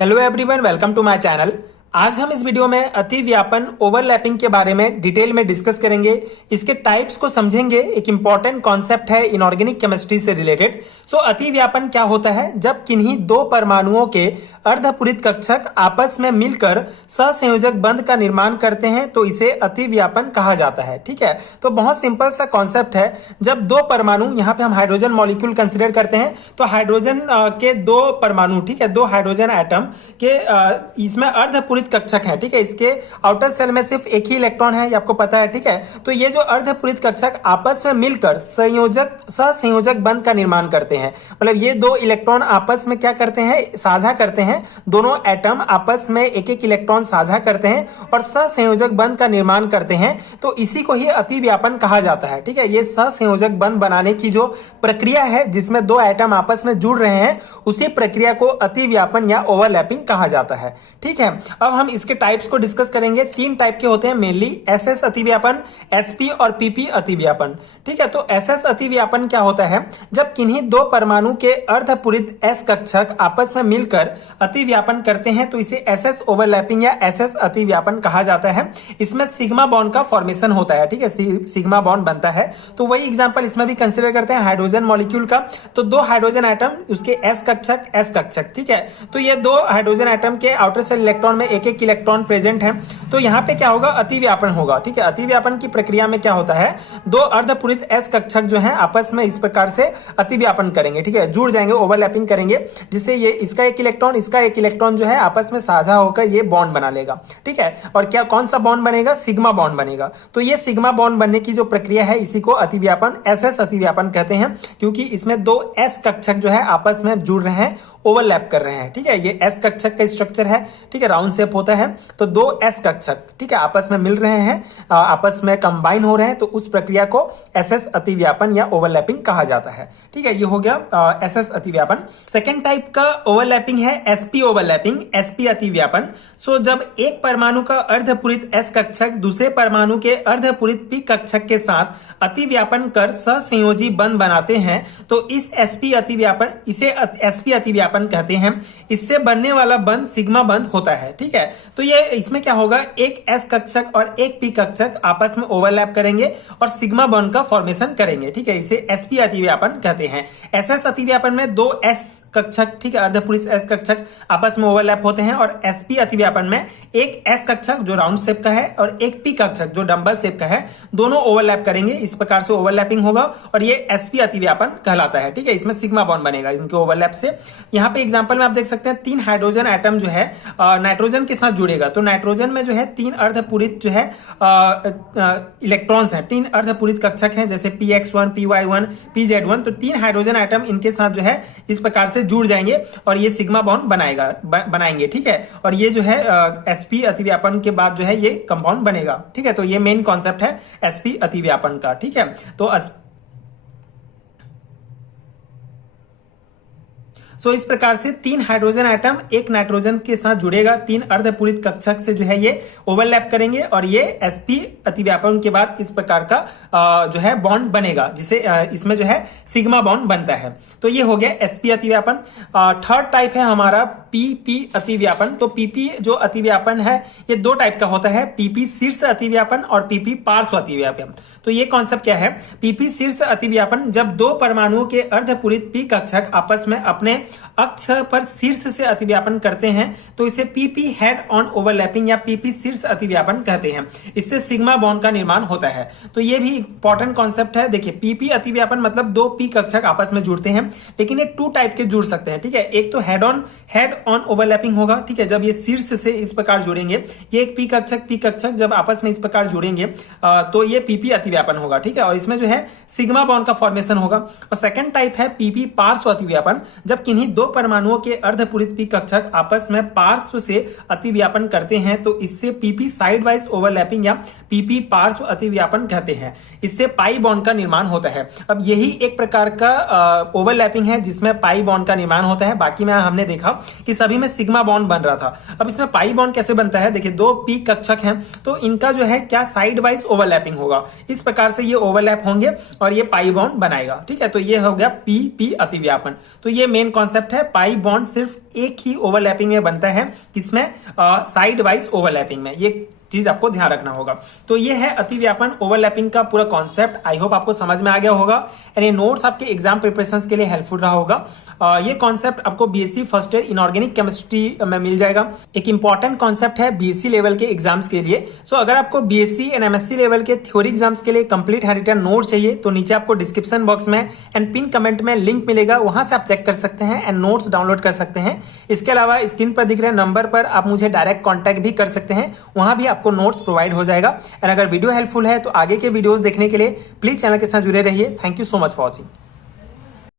Hello everyone, welcome to my channel. आज हम इस वीडियो में अतिव्यापन ओवरलैपिंग के बारे में डिटेल में डिस्कस करेंगे। इसके टाइप्स को समझेंगे। एक इंपॉर्टेंट कॉन्सेप्ट है इनऑर्गेनिक केमिस्ट्री से रिलेटेड। अतिव्यापन क्या होता है? जब किन्हीं दो परमाणुओं के अर्धपूरित कक्षक आपस में मिलकर सहसंयोजक बंध का निर्माण करते हैं तो इसे अतिव्यापन कहा जाता है। ठीक है, तो बहुत सिंपल सा कॉन्सेप्ट है। जब दो परमाणु, यहाँ पे हम हाइड्रोजन मॉलिक्यूल कंसिडर करते हैं, तो हाइड्रोजन के दो परमाणु, ठीक है, दो हाइड्रोजन एटम के इसमें अर्धपूरित कक्षक है। ठीक है, इसके आउटर सेल में सिर्फ एक ही इलेक्ट्रॉन है, ये आपको पता है। ठीक है, तो ये जो अर्धपूरित कक्षक आपस में मिलकर सहसंयोजक बंध का निर्माण करते हैं। मतलब ये दो इलेक्ट्रॉन आपस में क्या करते हैं? साझा करते हैं। दोनों एटम आपस में एक एक इलेक्ट्रॉन साझा करते हैं और सहसंयोजक बंध का निर्माण करते हैं, तो इसी को ही अतिव्यापन कहा जाता है। ठीक है, ये सहसंयोजक बंध बनाने की जो प्रक्रिया है, जिसमें दो एटम आपस में जुड़ रहे हैं, उसी प्रक्रिया को अतिव्यापन या ओवरलैपिंग कहा जाता है। ठीक है, अब हम इसके टाइप्स को डिस्कस करेंगे। तीन टाइप के होते हैं मेनली: एसएस अतिव्यापन, एसपी और पीपी अतिव्यापन। ठीक है, तो एसएस अतिव्यापन क्या होता है? जब किन्हीं दो परमाणु के अर्धपूरित एस कक्षक आपस में मिलकर अतिव्यापन करते हैं तो इसे एसएस ओवरलैपिंग या एसएस अतिव्यापन कहा जाता है। इसमें सिग्मा बॉन्ड का फॉर्मेशन होता है। ठीक है, सिग्मा बॉन्ड बनता है। तो वही एग्जांपल इसमें भी कंसीडर करते हैं हाइड्रोजन मॉलिक्यूल का। तो दो हाइड्रोजन एटम, उसके एस कक्षक। ठीक है, तो ये दो हाइड्रोजन एटम के आउटर सेल इलेक्ट्रॉन में एक एक इलेक्ट्रॉन प्रेजेंट है। तो यहाँ पे क्या होगा? अतिव्यापन होगा। ठीक है, अतिव्यापन की प्रक्रिया में क्या होता है? दो अर्धपूरित एस कक्षक जो है आपस में इस प्रकार से अतिव्यापन करेंगे। ठीक है, जुड़ जाएंगे, ओवरलैपिंग करेंगे, जिससे ये इसका एक इलेक्ट्रॉन, इसका एक इलेक्ट्रॉन जो है आपस में साझा होकर ये बॉन्ड बना लेगा। ठीक है, और क्या कौन सा बॉन्ड बनेगा? सिग्मा बॉन्ड बनेगा। तो ये सिग्मा बॉन्ड बनने की जो प्रक्रिया है, इसी को अतिव्यापन, एसएस अतिव्यापन कहते हैं, क्योंकि इसमें दो एस कक्षक जो है आपस में जुड़ रहे हैं, ओवरलैप कर रहे हैं। ठीक है, ये एस कक्षक का स्ट्रक्चर है। ठीक है, राउंड शेप होता है। तो दो एस कक्षक, ठीक है, आपस में मिल रहे हैं, आपस में कंबाइन हो रहे हैं, तो उस प्रक्रिया को एसएस अतिव्यापन या ओवरलैपिंग कहा जाता है। ठीक है, ये हो गया एसएस अतिव्यापन। सेकेंड टाइप का ओवरलैपिंग है एसपी ओवरलैपिंग, एसपी अतिव्यापन। जब एक परमाणु का अर्धपूरित एस कक्षक दूसरे परमाणु के अर्धपूरित पी कक्षक के साथ अतिव्यापन कर सहसंयोजी बंध बनाते हैं तो इस एसपी अतिव्यापन, इसे एसपी अतिव्यापन कहते हैं। इससे बनने वाला बंध सिग्मा बंध होता है। ठीक है, तो ये इसमें क्या होगा? एक एस कक्षक और एक पी कक्षक आपस में ओवरलैप करेंगे और सिग्मा बॉन्ड का फॉर्मेशन करेंगे। ठीक है, इसे एसपी अतिव्यापन कहते हैं। एसएस अतिव्यापन में दो एस कक्षक, ठीक है, अर्धपूरित एस कक्षक आपस में ओवरलैप होते हैं, और एसपी अतिव्यापन में एक एस कक्षक जो राउंड शेप का है और एक पी कक्षक जो डंबल शेप का है, दोनों ओवरलैप करेंगे। इस प्रकार से ओवरलैपिंग होगा और ये एसपी अतिव्यापन कहलाता है। ठीक है, इसमें सिग्मा बॉन्ड बनेगा इनके ओवरलैप से। यहाँ पे एग्जांपल में आप देख सकते हैं, तीन हाइड्रोजन एटम जो है नाइट्रोजन के साथ जुड़ेगा, तो नाइट्रोजन में जो है तीन अर्धपूरित जो है इलेक्ट्रॉन्स हैं, तीन अर्धपूरित कक्षक हैं, जैसे px1, py1, pz1। तो तीन हाइड्रोजन एटम इनके साथ जो है इस प्रकार से जुड़ जाएंगे और ये सिग्मा बॉन्ड बनाएंगे। ठीक है, और ये जो है एसपी अतिव्यापन के बाद जो है ये कंपाउंड बनेगा। ठीक है, तो ये मेन कॉन्सेप्ट है एसपी अतिव्यापन का। ठीक है, तो इस प्रकार से तीन हाइड्रोजन एटम एक नाइट्रोजन के साथ जुड़ेगा, तीन अर्धपूरित कक्षक से जो है ये ओवरलैप करेंगे और ये एसपी अतिव्यापन के बाद इस प्रकार का जो है बॉन्ड बनेगा, जिसे इसमें जो है सिग्मा बॉन्ड बनता है। तो ये हो गया एसपी अतिव्यापन। थर्ड टाइप है हमारा पीपी अतिव्यापन। तो पीपी जो अतिव्यापन है, ये दो टाइप का होता है, पीपी शीर्ष अतिव्यापन और पीपी पार्श्व अतिव्यापन। तो ये कॉन्सेप्ट क्या है? पीपी शीर्ष अतिव्यापन, जब दो परमाणुओं के अर्धपूरित पी कक्षक आपस में अपने अक्ष पर शीर्ष से अतिव्यापन करते हैं तो इसे पीपी हेड ऑन ओवरलैपिंग या पीपी शीर्ष अतिव्यापन कहते हैं। इससे सिग्मा बॉन्ड का निर्माण होता है। तो ये भी इंपॉर्टेंट कॉन्सेप्ट है। देखिए, पीपी अतिव्यापन मतलब दो पी कक्षक आपस में जुड़ते हैं, लेकिन ये टू टाइप के जुड़ सकते हैं। ठीक है, एक तो हेड ऑन ओवरलैपिंग होगा। ठीक है, जब ये शीर्ष से इस प्रकार जुड़ेंगे, ये एक पी कक्षक जब आपस में इस प्रकार जुड़ेंगे तो ये पीपी अतिव्यापन होगा। ठीक है, और इसमें जो है सिग्मा बॉन्ड का फॉर्मेशन होगा। और सेकंड टाइप है पीपी पार्श्व अतिव्यापन, जब किन्हीं दो परमाणुओं के अर्धपूरित पी कक्षक आपस में पार्श्व से अतिव्यापन करते हैं तो इससे पीपी साइड वाइज ओवरलैपिंग या पीपी पार्श्व अतिव्यापन कहते हैं। इससे पाई बॉन्ड का निर्माण होता है। अब यही एक प्रकार का ओवरलैपिंग है जिसमें पाई बॉन्ड का निर्माण होता है। बाकी में हमने देखा कि सभी में सिग्मा बॉन्ड बन रहा था। अब इसमें पाई बॉन्ड कैसे बनता है? देखिए, दो पी कक्षक हैं तो इनका जो है क्या साइड वाइज ओवरलैपिंग होगा। इस प्रकार से ये ओवरलैप होंगे और ये पाई बॉन्ड बनाएगा। ठीक है, तो ये हो गया पीपी अतिव्यापन। तो ये मेन कॉन्सेप्ट कॉन्सेप्ट है पाई बॉन्ड सिर्फ एक ही ओवरलैपिंग में बनता है, किसमें, साइड वाइज ओवरलैपिंग में। ये चीज आपको ध्यान रखना होगा। तो ये है अतिव्यापन ओवरलैपिंग का पूरा कॉन्सेप्ट। आई होप आपको समझ में आ गया होगा एंड ये नोट्स आपके एग्जाम प्रिपरेशन के लिए हेल्पफुल रहा होगा। ये कॉन्सेप्ट आपको BSc first year inorganic chemistry में मिल जाएगा। एक इंपॉर्टेंट कॉन्सेप्ट है बीएससी लेवल के एग्जाम्स के लिए। सो अगर आपको बीएससी एंड एमएससी लेवल के थ्योरी एग्जाम्स के लिए कंप्लीट हैंड रिटन नोट चाहिए तो नीचे आपको डिस्क्रिप्शन बॉक्स में एंड पिन कमेंट में लिंक मिलेगा, वहां से आप चेक कर सकते हैं एंड नोट्स डाउनलोड कर सकते हैं। इसके अलावा स्क्रीन पर दिख रहे नंबर पर आप मुझे डायरेक्ट कॉन्टैक्ट भी कर सकते हैं, वहां भी आपको नोट्स प्रोवाइड हो जाएगा। एंड अगर वीडियो हेल्पफुल है तो आगे के वीडियोस देखने के लिए प्लीज चैनल के साथ जुड़े रहिए। Thank you so much for watching.